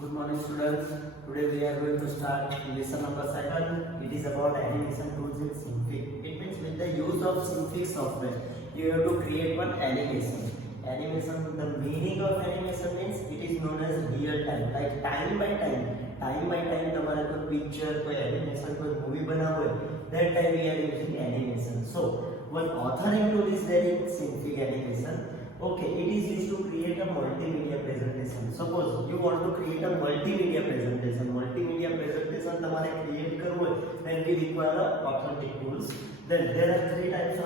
Good morning, students. Today we are going to start lesson number 7. It is about animation tools in Synfig. It means with the use of Synfig software, you have to create one animation. Animation, the meaning of animation means it is known as real time, like time by time. Time by time, તમારે કોઈ picture, કોઈ animation, કોઈ movie બનાવવો હોય, that time we are using animation. So, one authoring tool is there in Synfig animation. Okay, it is used to create a multimedia presentation. Suppose you want to create a multimedia presentation. Multimedia presentation તમારે create કરવું હોય, then we require authoring tools. Then there are three types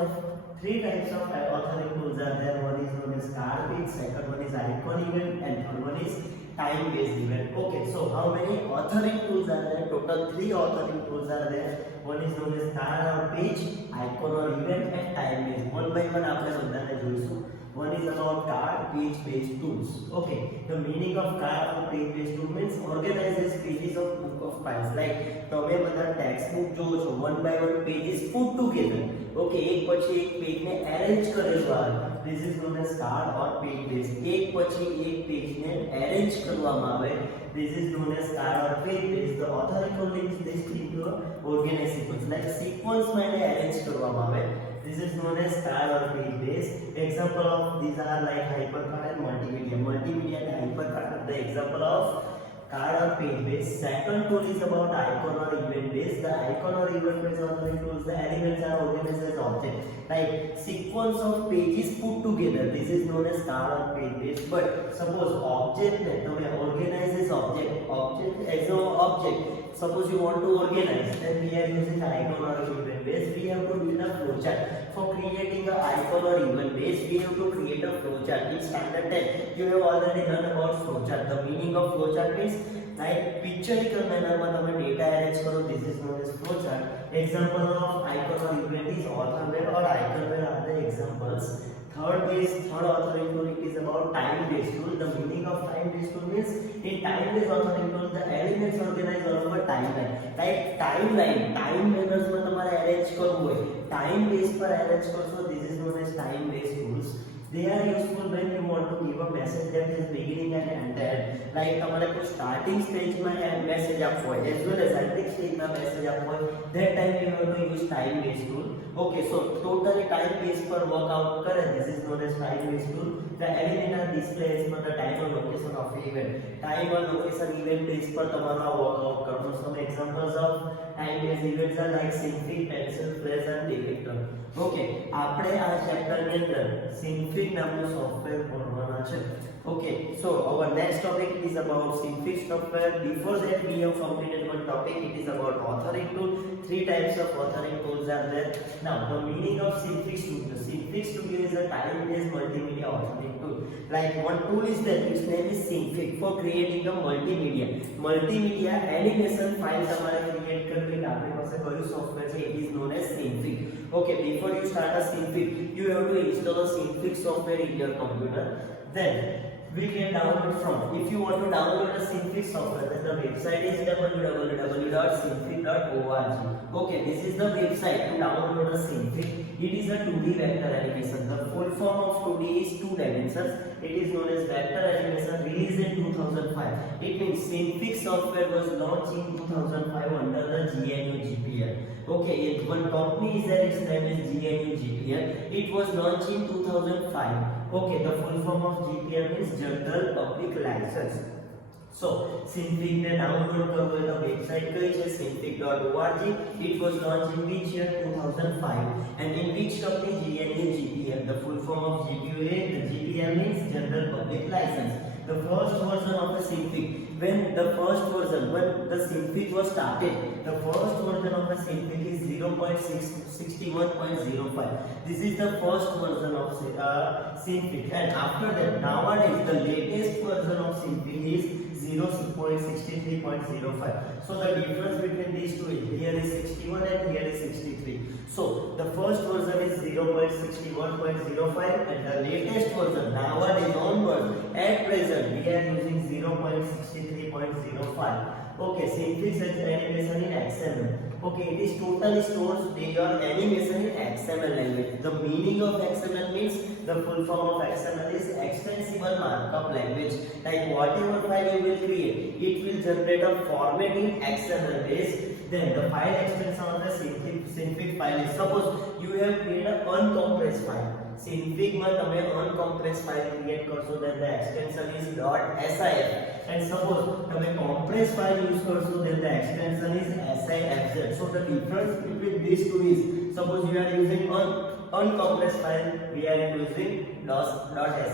of authoring tools are there. One is known as card based, second one is icon event, and third one is time based event. Okay, so how many authoring tools are there? Total 3 authoring tools are there. One is known as card or page, icon or event, and time based. One by one આપણે બધાને જોઈશું. One is about card page based tools. Okay, the meaning of card or page based tool means organizes pages of book of files. Like તમે બધા textbook જોવો છો, one by one pages put together. Okay, એક પછી એક page ને arrange કરેલું આવે. This is known as card or page based. એક પછી એક પેજ ને arrange કરવામાં આવે. This is known as card or page based. The author links this into organize sequence. Like sequence માટે arrange કરવામાં આવે. This is known as card or page based. Example of these are like hypercard and multimedia. Multimedia and hypercard are the example of card or page based. Second tool is about icon or event based. The icon or event based authoring tools, the elements are organized as object. Like sequence of pages put together. This is known as card or page based. But suppose object ne તમે organize this object as an object. Suppose you want to organize, then we are using icon or event based. We have to build a flowchart. For creating an icon or event based, we have to create a flowchart. In standard 10, you have already learned about flowchart. The meaning of flowchart means like pictorial manner માં તમે data arrange કરો. This is known as flowchart. Example of icon or event is authorware or iconware are the examples. Third authoring tool is about time based tool. The meaning of time based tool means in time based authoring tool the elements organize along a timeline. Like time manners માં તમારે arrange કરવું હોય, time based પર arrange કરશો. This is known as time based tools. They are useful when you want to give a message that is beginning and end. Like તમારે કોઈ starting stage માં message આપવો હોય, as well as ending stage માં message આપવો હોય, that time you have to use time based tool. Okay, so totally time based પર work out કરે. This is known as time based tool. The element are displayed for the time or location of event. Time or location event base પર તમારો work out કરવાનો. Some examples of time based events are like Synfig, pencil, flash and detector. Okay, આપણે આ chapter ની અંદર Synfig નામનું software ભણવાના છે. Okay, so our next topic is about Synfig software. Before that we have completed one topic. It is about authoring tool. 3 types of authoring tools are there. Now the meaning of Synfig Studio. Synfig Studio is a time-based multimedia authoring tool. Like one tool is there which name is Synfig for creating a multimedia animation file તમારે create કરવી. આપણી પાસે કયું software છે? It is known as Synfig. Okay, before you start a Synfig, you have to install a Synfig software in your computer. Then we can download from. If you want to download a Synfig software, then the website is www.synfig.org. Okay, this is the website to download a Synfig. It is a 2D vector animation. The full form of 2D is 2 dimensions. It is known as vector animation, released in 2005. It means Synfig software was launched in 2005 under the GNU GPL. Okay, one company is there, its name is GNU GPL. It was launched in 2005. Okay, the full form of GPL means General Public License. So, Synfig ne download કરવો હોય તો website કઈ છે? synfig.org. It was launched in which year? 2005. And in which company? GNU GPL. The full form of GPL, the GPL means General Public License. The first version of the Synfig, when the Synfig was started, the first version of the Synfig is 0.61.05. This is the first version of Synfig. And after that, nowadays the latest version of Synfig is 0.63.05. So the difference between these two is here is 61 and here is 63. So the first version is 0.61.05 and the latest version nowadays onwards at present we are using 0.63.05. Okay, Synfig animation in XML. Okay, it is totally stores your animation in XML language. The meaning of XML means the full form of XML is extensible markup language. Like whatever file you will create, it will generate a format in XML base. Then the file extension of the synfig file is, suppose you have created an uncompressed file. Synfig માં તમે uncompressed file create કરશો, then the extension is .sif. And suppose તમે compressed file use કરશો, then the extension is sifz. So the difference between these two is, suppose you are using uncompressed file, we are using .sif,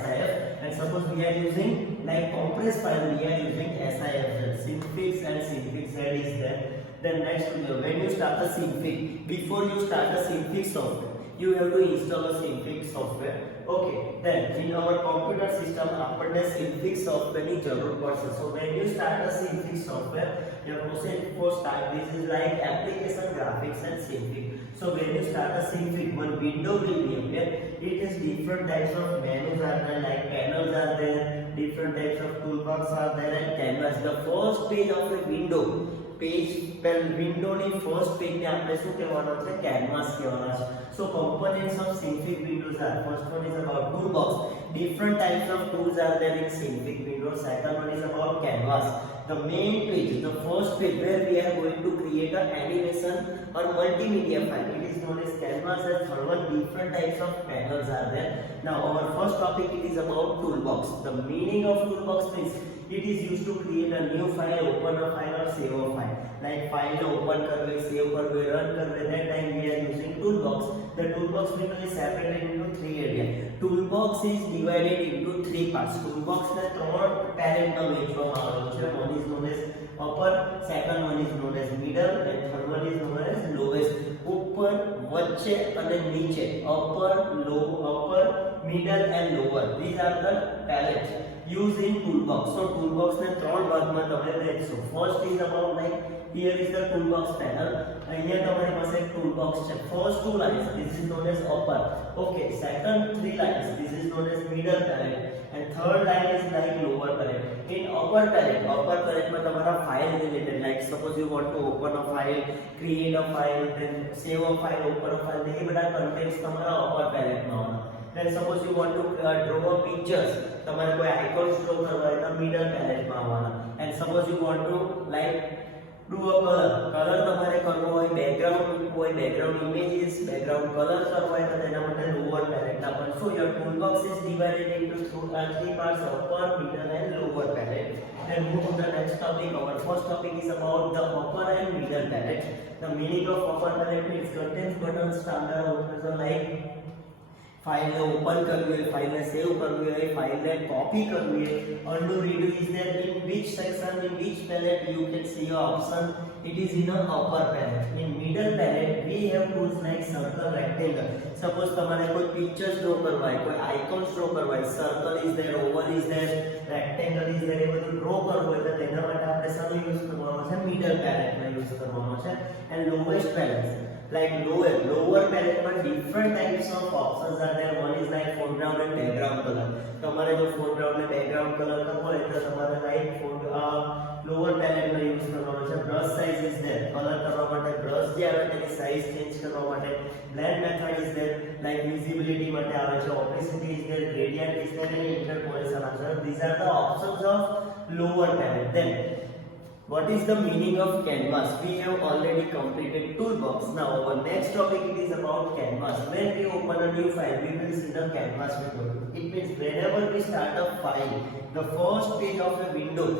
and suppose we are using like compressed file, we are using sifz. Synfig and synfigz is there. Then next, when you start the synfig, before you start the synfig software, you have to install a synfig software. Okay, then in our computer system આપણને synfig software ની જરૂર પડશે. So when you start the synfig software, your process for start, this is like application graphics and synfig. So when you start the synfig, one window will be appear. It is different types of menus are there, like panels are there, different types of toolbox are there, and canvas. The first page of a window, page વિન્ડોની first પેજને આપણે શું કહેવાનો છે, canvas કહેવાનો છે. સો components of synfig windows are, first one is about toolbox. Different types of tools are there in synfig windows. Second one is about canvas, the main page, the first page where we are going to create an animation or multimedia file, it is known as canvas. And third one, different types of panels are there. Now our first topic, it is about toolbox. The meaning of toolbox means it is used to create a new file, open a file or save a file. Like file open करवे, save करवे, run करवे, that time we are using toolbox. The toolbox window is separated into three areas. Toolbox is divided into three parts. Toolbox ને ત્રણ palette માં વહેંચવામાં આવેલું છે. One is known as upper, second one is known as middle, and third one is known as lowest. ઉપર, વચ્ચે અને નીચે. Upper, low, upper, middle and lower. These are the palettes used in toolbox. So toolbox ને ત્રણ ભાગમાં તમે વહેંચશો. First is about like here is the toolbox panel. અહીંયા તમારી પાસે એક toolbox છે. First two lines, this is known as upper. Okay, second three lines, this is known as middle palette, and third line is like lower palette. In upper palette માં તમારા file related, like suppose you want to open a file, create a file, then save a file, open a file, એ બધા contents તમારા upper palette માં આવવાના. Then suppose you want to draw a pictures, તમારે કોઈ icons draw કરવા હોય તો middle palette માં આવવાના. And suppose you want to like do a color તમારે કરવો હોય, background images, background color કરવો હોય તો તેના માટે lower palette ના પણ. So your toolbox is divided into three parts, upper, middle and lower palette. Then move to the next topic. Our first topic is about the upper and middle palette. The meaning of upper palette means contains buttons, standard options like file ने open करवी है, file ने save करवी है, file ने copy करवी है, undo redo is there. In which section, in which palette you can see your option, it is in a upper palette. In middle palette we have tools like circle, rectangle. Suppose તમારે કોઈ pictures draw કરવા હોય, કોઈ icons draw કરવા હોય, circle is there, oval is there, rectangle is there, એ બધું draw કરવું હોય તો તેના માટે આપણે શાનો યુઝ કરવાનો છે, middle palette નો યુઝ કરવાનો છે. And lowest palette, like lower palette માં different types of options are there. One is like foreground and background color. તમારે જો foreground અને background color કરવો હોય તો તમારે like lower palette નો યુઝ કરવાનો છે. brush size is there, color કરવા માટે brush જે આવે તેની size change કરવા માટે. blend method is there, like visibility માટે આવે છે. opacity is there, gradient is there, and interpolation are there. These are the options of lower palette. Then what is the meaning of canvas? We have already completed toolbox. Now our next topic, it is about canvas. When we open a new file, we will see the canvas window. It means whenever we start a file, the first page of a window,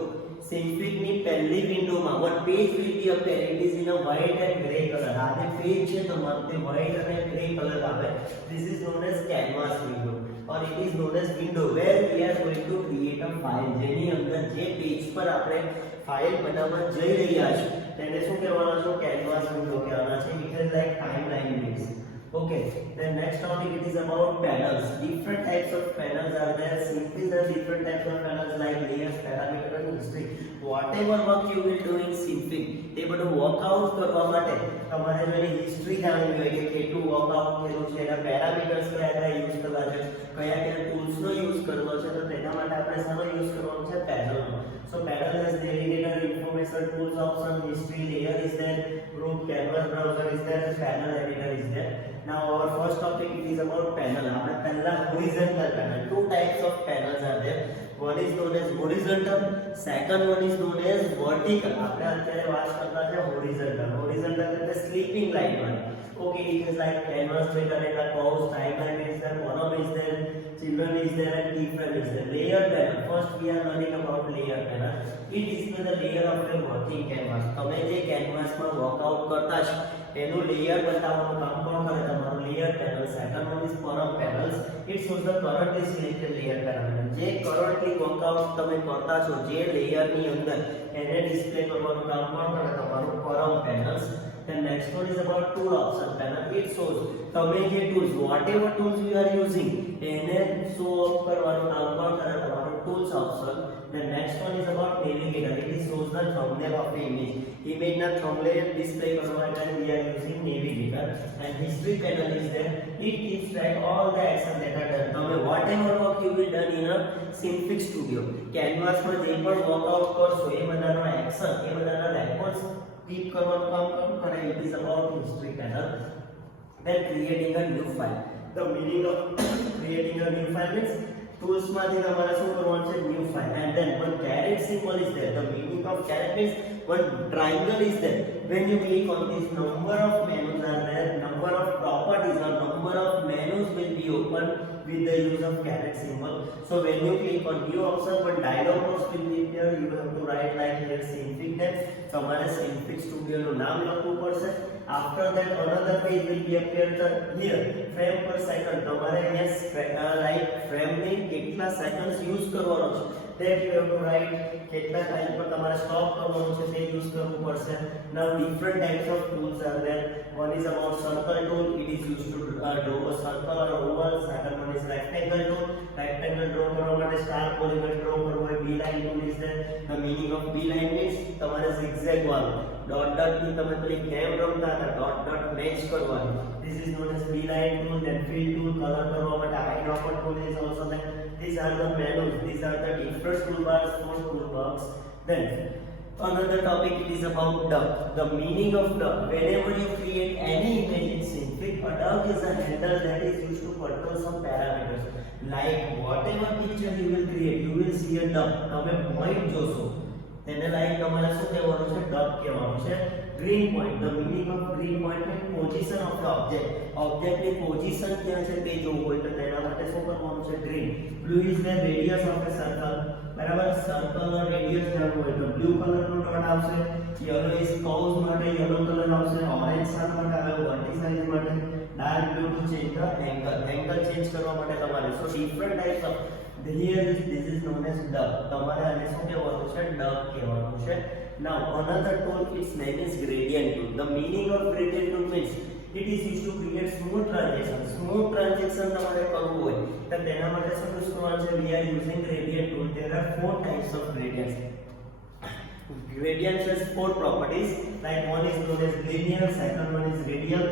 synfig ની પહેલી વિન્ડોમાં one page will be appear. It is in a white and gray color. આ જે page છે તો માથે white અને gray color આવે. This is known as canvas window, or it is known as window where we are going to create a file. જેની અંદર જે પેજ પર આપણે ફાઇલ બનાવવા જઈ રહ્યા છે તેને શું કહેવાના છે, કેનવાસ વિન્ડો કહેવાના છે. It is like timeline based. Okay, then next topic, it is about panels. Different types of panels are there. Synfig are different types of panels like layers, parameter and history. Whatever work you will do in Synfig, તે બધું workout કરવા માટે તમારે જો એની history જાણવી હોય કે કેટલું વર્કઆઉટ કર્યું છે, એના પેરામીટર્સ કયા કયા યુઝ કરવા છે, કયા કયા ટૂલ્સનો યુઝ કરવો છે, તો તેના માટે આપણે શાનો યુઝ કરવાનો છે? પેનલનો. So panel has navigator, information, tools option, history, layer is there, group, canvas browser is there, panel editor is there. Now our first topic is about panel. આપણે પહેલા horizontal panel. Two types of panels are there. One is known as horizontal, second one is known as vertical. આપણે અત્યારે વાત કરતા છે horizontal. Horizontal એટલે sleeping line વાળી. Okay, it is like canvas data, curves, timeline is there, column is there, children is there, and different is there. Layer panel. First we are learning about layer panel. It is the layer of your working canvas. તમે જે canvas માં workout કરતા છો એનું layer બતાવવાનું કામ કોણ કરે? તમારું layer panel. Second one is column panels. It shows the currently selected layer panel. જે currently વર્કઆઉટ તમે કરતા છો જે લેયરની અંદર એને ડિસ્પ્લે કરવાનું કામ કોણ કરે? તમારું column panels. Then next one is about tool option panel. It shows તમે જે tools, whatever tools you are using, એને show off કરવાનું કામ કોણ કરે? તમારું tools option. Then next one is about navigator. It shows the thumbnail of the image. Image na thumbnail display કરવા માટે we are using navigator. And history panel is there. It keeps track all the action that are done. તમે whatever work you will done in a Synfig Studio, canvas પર જે પણ workout કરશો એ બધાનો action, એ બધાના records keep કરવાનું કામ કોણ કરે? It is about history panel. Then creating a new file. The meaning of creating a new file means tools માંથી તમારે શું કરવાનું છે? New file. And then one caret symbol is there. The meaning of caret means one triangle is there. When you click on this, number of menus are there, number of properties or number of menus will be open with the use of caret symbol. So when you click on new option, one dialog box will be there. You have to write like here Synfig. Then તમારે Synfig Studio નું નામ લખવું પડશે. After that another page will be appeared here, frame per second. તમારે અહીંયા like frame ને કેટલા seconds use કરવાનો છે that you have to write. કેટલા ટાઈમ પર તમારે સ્ટોપ કરવાનું છે તે યુઝ કરવું પડશે. Now different types of tools are there. One is about circle tool. It is used to draw a circle or oval. Second one is rectangle tool. Rectangle draw કરવા માટે star polygon draw કરવો હોય. beeline tool is there. The meaning of beeline means તમારે zigzag વાળું dot dot ની તમે પેલી game રમતા હતા dot dot મેચ કરવાનું. This is known as beeline tool. Then fill tool, color કરવા માટે eyedropper tool is also there. These are the menus. These are the different toolbars for toolbox. Then another topic, it is about duck. The meaning of duck. Whenever you create any image in Synfig, a duck is a handle that is used to control some parameters. Like whatever picture you will create, you will see a duck. તમે point જોશો તેને like તમારે શું કહેવાનું છે? duck કહેવાનું છે. green point. The meaning of green point means position of the object. Object ની position ક્યાં છે તે જોવું હોય તો તેના માટે શું કરવાનું છે? green. Blue is the radius of a circle. બરાબર, circle નો radius જાણવું હોય તો blue color નો dot આવશે. yellow is curves માટે yellow color આવશે. orange શાના માટે આવે? verticals માટે. dark blue to change the angle. angle change કરવા માટે તમારે so different types of here is this is known as duck. તમારે આને શું કહેવાનું છે? duck કહેવાનું છે. Now another tool, its name is gradient tool. The meaning of gradient tool means it is used to create smooth transition. Smooth transition તમારે કરવું હોય તો તેના માટે શું યુઝ કરવાનું છે? We are using gradient tool. There are four types of gradients. Gradients has four properties. Like one is known as linear, second one is radial,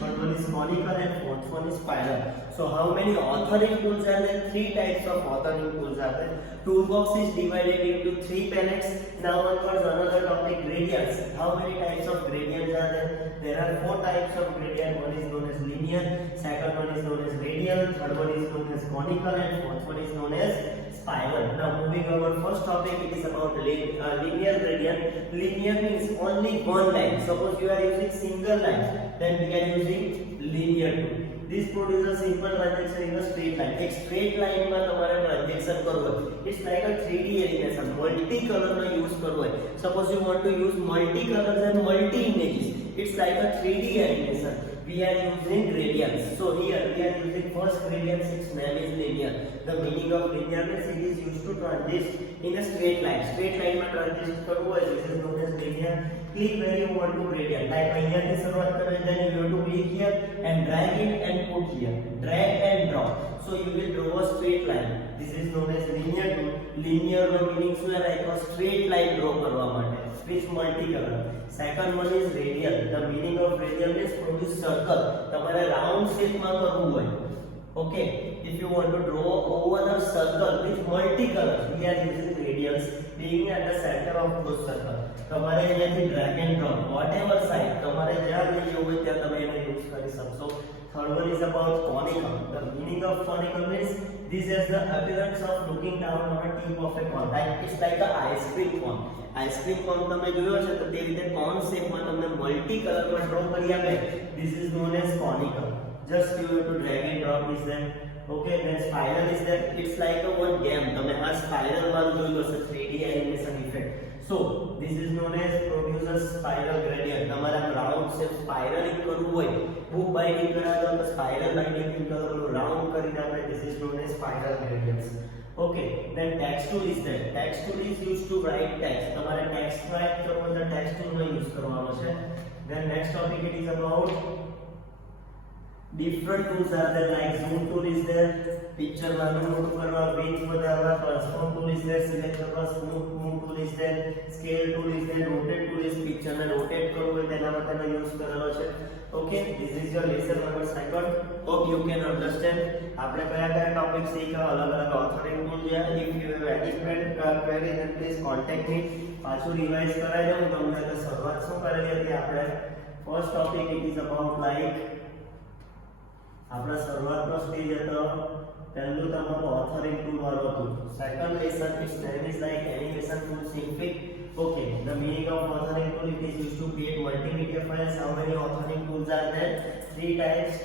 third one is conical, and fourth one is spiral. So how many authoring tools are there? Three types of authoring tools are there. Toolbox is divided into three palettes. Now onwards another topic, gradients. How many types of gradients are there? There are four types of gradient. One is known as linear, second one is known as radial, third one is known as conical, and fourth one is known as spiral. Now moving over first topic, it is about linear gradient. Linear means only one line. Suppose you are using single line, then we are using linear tool. This produces simple transaction in a straight line. एक straight line में तुम्हारे transaction करना है. It's like a 3D animation. Multi color में use करना है. Suppose you want to use multi colors and multi images. It's like a 3D animation. We are using gradients. So here we are using first gradient. Its name is linear. The meaning of linear means it is used to transit in a straight line. Straight line में transition करना है. This is known as linear. Click where you want to gradient. Like here से शुरुआत करें, then you have to click here and drag it and put here. Drag and drop. So you will draw a straight line. This is known as linear tool. Linear no meaning શું like a straight line draw કરવા માટે, which multicolor. Second one is radial. The meaning of radial is produce circle. તમારે round shape માં કરવું હોય. Okay, if you want to draw over a circle with multicolor, we are using radials being at the center of those circle. તમારે અહીંયાથી drag and drop whatever side તમારે જ્યાં લઈ જવું હોય ત્યાં તમે એને યુઝ કરી શકશો. Third one is about conical. The meaning of conical means this has the appearance of looking down on a tip of a cone. It's like a ice cream cone. Ice cream cone તમે જોયો છે તો તે રીતે cone shape માં તમને multi color માં draw કરી આપે. This is known as conical. Just you have to drag and drop is there. Okay, then spiral is there. It's like a one game. તમે આ spiral વાળું જોયું હશે 3D animation effect. So this is known as produces spiral gradient. તમારા round shape સ્પાઇરલિંગ કરવું હોય, book binding કરાવો તો સ્પાઇરલ બાઇન્ડિંગ કરો, રાઉન્ડ કરીને આપણે this is known as spiral gradients. Okay, then text tool is there. Text tool is used to write text. તમારે text write કરવો હોય તો text tool નો યુઝ કરવાનો છે. Then next topic it is about different tools are there, like zoom tool is there, picture નાનું મોટું કરવા, width વધારવા, transform tool is there, select કરવા, smooth move tool is there, scale tool is there, rotate tool is picture ને rotate કરવું હોય તેના માટેનો યુઝ કરેલો છે. Okay, this is your lesson number 2. Hope you can understand. આપણે કયા ટોપિક શીખ્યા, અલગ-અલગ ઓથરિંગ ટૂલ છે. If you have any query then please contact me. પાછું રિવાઇઝ કરાવી દઉં તમને તો શરૂઆત શું કરેલી હતી આપણે. First topic it is about like આપણા શરૂઆતનો સ્ટેજ હતો પહેલું તમારું ઓથરિંગ ટૂલ વાળું હતું. Second lesson its name is like animation tool Synfig. Okay, the meaning of authoring tool, it is used to create multimedia files. How many authoring tools are there? 3 types,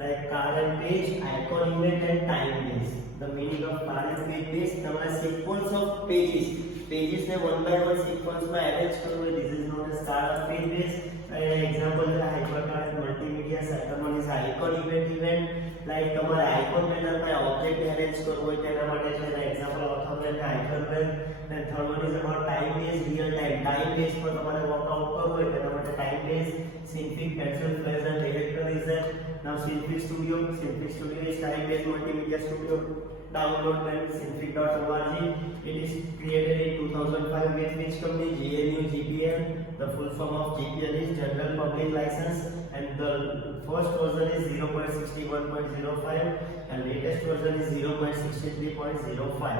like card and page, icon event and time base. The meaning of card and page base, તમારે sequence of pages ને one by one sequence માં arrange કરવું હોય, this is known as card and page base. Example છે hypercard multimedia. Second one is icon event, like તમારે icon panel માં object arrange કરવું હોય તેના માટે છે. Example author and icon panel. Then third one is about time base, real time base પર તમારે વર્કઆઉટ કરવું હોય તેના માટે time base. Synfig, pencil, flash and director is there. Now Synfig Studio is time based multimedia studio. Download then synfig.org. It is created in 2005 with which company? GNU GPL. The full form of GPL is General Public License, and the first version is 0.61.05 and latest version is 0.63.05.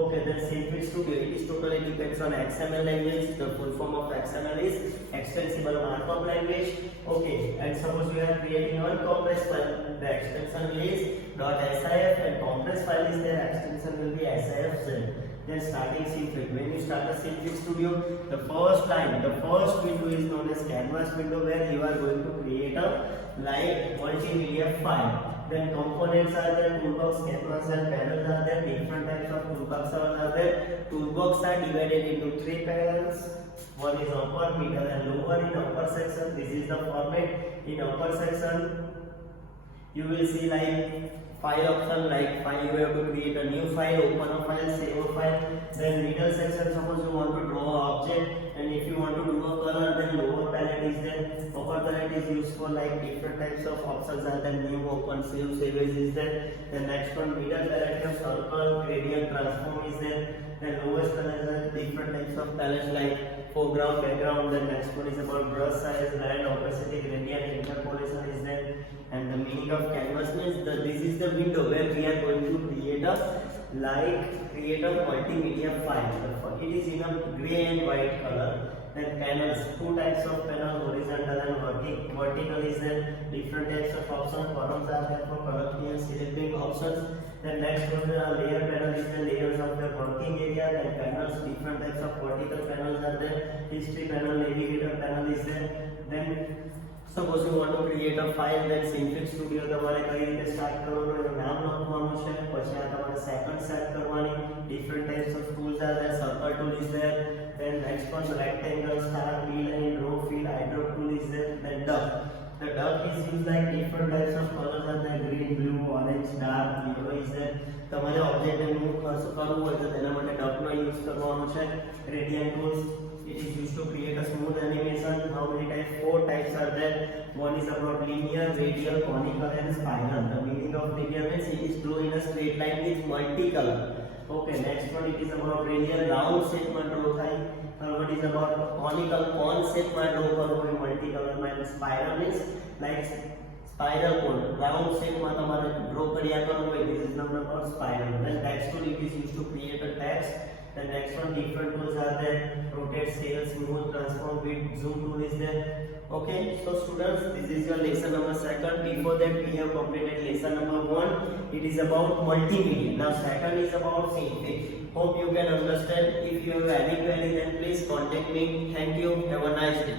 Okay, then Synfig Studio, it is totally depends on XML language. The full form of XML is Extensible Markup Language. Okay, and suppose we are creating one compressed file, the extension is .sif and compressed file is the extension will be sif. Then starting Synfig. When you start a Synfig Studio, the first window is known as canvas window, where you are going to create a live multimedia file. Then components are there, toolbox, canvas and panels are there. Different types of toolboxes are there. Toolbox are divided into 3 panels. One is upper, middle and lower. In upper section, this is the format. In upper section, you will see like file option, like file you have to create a new file, open a file, save a file. Then middle section, suppose you want to draw an object, and if you want to do a color, then lower palette is there. Upper palette is used for like different types of options are there. New, open, save as is there. The next one, middle palette of circle, gradient, transform is there. Then lowest palette are different types of palettes like foreground, background. The next one is about brush size, land, opacity, gradient, interpolation is there. And the meaning of canvas means that this is the window where we are going to create a multimedia file. It is in a gray and white color. Then panels, 2 types of panels, horizontal and vertical is there. Different types of options, columns are there for collecting and selecting options. Then next one, the layer panel is the layers of the working area. Then panels, different types of vertical panels are there. History panel, navigator panel is there. Then suppose you want to create a file, then Synfig Studio તમારે કઈ રીતે start કરવાનું એનું નામ લખવાનું છે. પછી આ તમારે સેકન્ડ સેટ કરવાની. Different types of tools are there. Circle tool is there. Then next one, rectangle, star, beeline, row, fill, eyedrop tool is there. Then duck. The duck is used like different types of colors are there. Green, blue, orange, dark, yellow is there. તમારે ઓબ્જેક્ટને move કરવું હોય તો તેના માટે ડકનો use કરવાનો છે. Gradient tools, it is used to create a smooth animation. How many types? 4 types are there. One is about linear, radial, conical, and spiral. The meaning of linear means it is drawn in a straight line with multicolor. Okay, next one it is about radial, round shape માં draw થાય. Third one is about conical, cone shape માં draw કરવો હોય multicolor માં. And spiral means like spiral cone, round shape માં તમારે draw કર્યા કરવો હોય. This is number called spiral. Then text tool it is used to create a text. The next one, different tools are there: rotate, scale, smooth, transform, width, zoom tool is there. Okay, so students, this is your lesson number 2. Before that, we have completed lesson number 1. It is about multimedia. Now, second is about synfig. Hope you can understand. If you have any query, then please contact me. Thank you. Have a nice day.